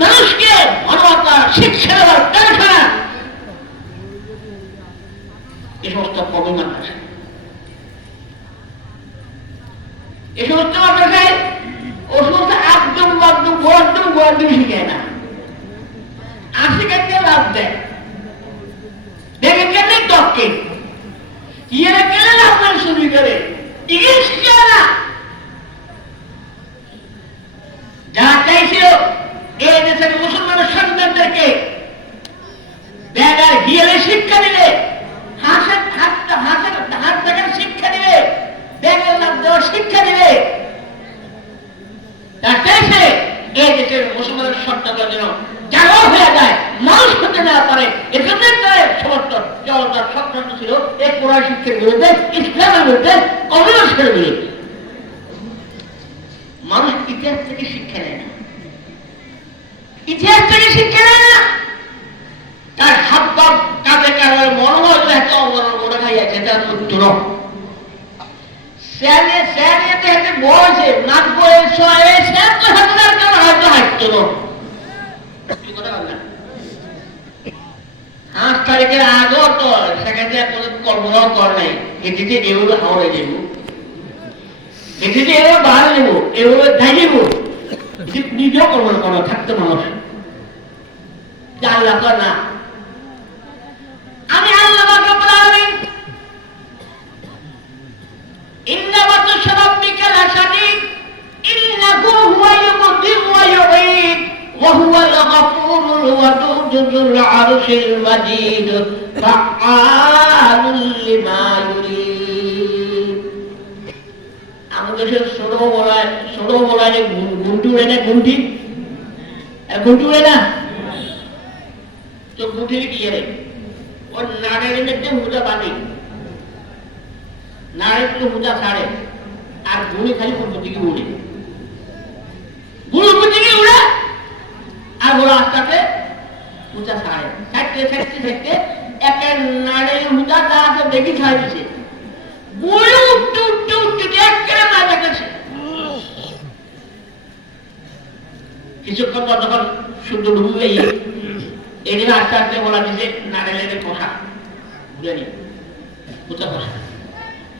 মানুষকে মানবতার শিক্ষা দেওয়ার কারখানা, এ সমস্ত কবি মাদ্রাসা, এ সমস্ত মাদ্রাসায় ও সমস্ত একদম বাদ্যম গোয়ার্দম গোয়ার্দম শিখায় না, আশিকাকে লাভ দেয়, দেখে কেন টপকে ইয়ে কেন লাভ শুরু করে ইংলিশ শিখায় না। যারা চাইছিল এই দেশের মুসলমানের সন্তানদেরকে বেগার হিয়ালে শিক্ষা দিবে, হাত দেখার শিক্ষা দিবে, বেগার লাভ দেওয়ার শিক্ষা দিবে, তারা চাইছে এই দেশের মুসলমানের সন্তানরা যেন জাগর হয়ে যায়, মানুষ হতে না পারে। এজন্য সমর্থন জনতার সক্রান্ত ছিল এই কোরআন শিক্ষার বিরুদ্ধে, ইসলামের বিরুদ্ধে, কমিউনিস্টের বিরুদ্ধে। মানুষ ইতিহাস থেকে শিক্ষা নেয় না, ইতিহাস থেকে শিক্ষা নেয় না। তার হাত বাপ কাঁধে কারণে মনে হয় এত অবরণ মনে খাইয়াছে, তার উত্তর বয়সে নাক বয়স হয়তো হাঁটত না। 5 তারিখের আগেও তো সেখানে কোনো কল্পনাও কর নাই এটিতে এভাবে হাওড়ে দেব, এটিতে এভাবে বাহার নেব, এভাবে দাঁড়িয়ে নিজেও কল্পনা করা থাকতো মানুষ। আল্লাহ তো না, আমি আল্লাহ আমাদের ছোট বলায় গুন্টু উড়ে না, গুন্টি উড়ে না, তো গুটির কি রে ওর নাড়ের মধ্যে হুদা বাঁধে, নাড়ের তো হুদা ছাড়ে, আর গুড়ি খালি পূর্ব দিকে উড়ে, গুড়ি উপর দিকে উড়ে, আর ওরা আস্তে আস্তে হুদা ছাড়ে, ছাড়তে ছাড়তে ছাড়তে একটা নাড়ের হুদা যা আছে দেখি ছাড় দিছে, গুড়ি উঠতে উঠতে উঠতে একেবারে মাথা গেছে। কিছুক্ষণ পর যখন শুদ্ধ ডুবে এদিকে আস্তে আস্তে বলা দিছে নাড়েলের কষা বুঝে নি, কোথা কষা